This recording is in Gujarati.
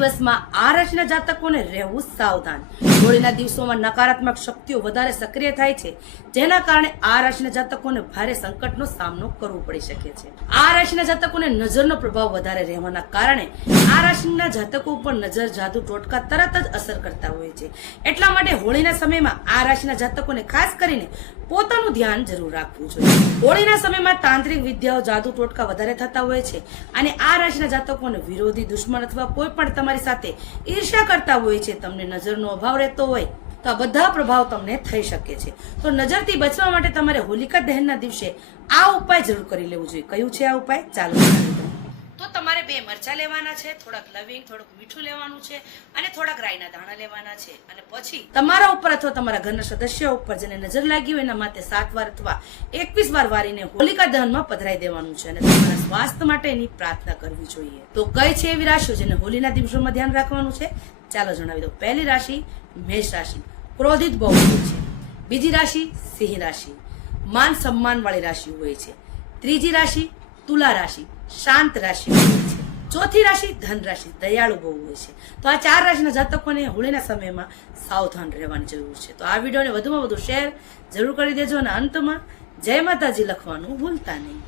દિવસમાં આ રાશિના જાતકોને રહેવું સાવધાન। હોળીના દિવસોમાં નકારાત્મક શક્તિઓ વધારે સક્રિય થાય છે, જેના કારણે આ રાશિના જાતકોને ભારે સંકટનો સામનો કરવો પડી શકે છે। આ રાશિના જાતકોને નજરનો પ્રભાવ વધારે રહેવાના કારણે આ રાશિના જાતકો ઉપર નજર, જાદુ, ટોટકા તરત જ અસર કરતા હોય છે। એટલા માટે હોળીના સમયમાં આ રાશિના જાતકોને ખાસ કરીને પોતાનું ધ્યાન જરૂર રાખવું જોઈએ। હોળીના સમયમાં તાંત્રિક વિદ્યાઓ, જાદુ, ટોટકા વધારે થતા હોય છે અને આ રાશિના જાતકોને વિરોધી, દુશ્મન અથવા કોઈ પણ તમારી સાથે ઈર્ષ્યા કરતા હોય છે। તમને નજરનો અભાવ રહેતો હોય તો આ બધા પ્રભાવ તમને થઈ શકે છે। તો નજરથી બચવા માટે તમારે હોલિકા દહનના દિવસે આ ઉપાય જરૂર કરી લેવું જોઈએ। કયું છે આ ઉપાય? ચાલો જાણી લો। તો તમારે 2 મરચા લેવાના છે, થોડાક લવિંગ, થોડુંક મીઠું લેવાનું છે અને થોડાક રાઈના દાણા લેવાના છે અને પછી તમારા ઉપર અથવા તમારા ઘરના સદસ્ય ઉપર જેને નજર લાગી હોય એના માટે 7 વાર અથવા 21 વાર વારીને હોલિકા દહનમાં પધરાઈ દેવાનું છે અને તમારા સ્વાસ્થ્ય માટે એની પ્રાર્થના કરવી જોઈએ। તો કઈ છે એવી રાશિઓ જેને હોલીના દિવસોમાં ધ્યાન રાખવાનું છે? ચાલો જણાવી દો। પહેલી રાશિ મેષ રાશિ, ક્રોધિત બહુ હોય છે। બીજી રાશિ સિંહ રાશિ, માન સન્માન વાળી રાશિ હોય છે। ત્રીજી રાશિ તુલા રાશિ, શાંત રાશિ હોય છે। ચોથી રાશિ ધન રાશિ, દયાળુ બહુ હોય છે। તો આ 4 રાશિના જાતકોને હોળીના સમયમાં સાવધાન રહેવાની જરૂર છે। તો આ વિડીયોને વધુમાં વધુ શેર જરૂર કરી દેજો અને અંતમાં જય માતાજી લખવાનું ભૂલતા નહીં।